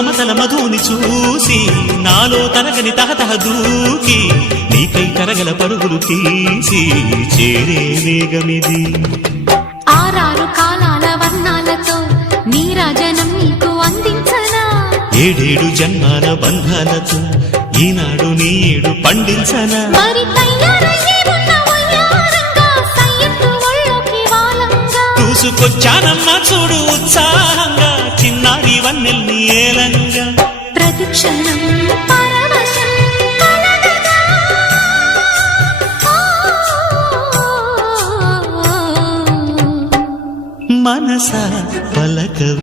మధుని చూసి నాలో తరగని తహతహ దూకి నీకై తరగల పరుగులు తీసి చేరే వేగమిది. ఆరారు కాలాల వర్ణాలతో నీరాజనం నీకు అందించనా? ఏడేడు జన్మాల బంధాలతో ఈనాడు నీడు పండించనా? మరి చూసుకొచ్చానమ్మా చూడు ఉత్సాహంగా చిన్నారి వన్నెల్ని ఏలంగా ప్రతి పరవశం మనస పలక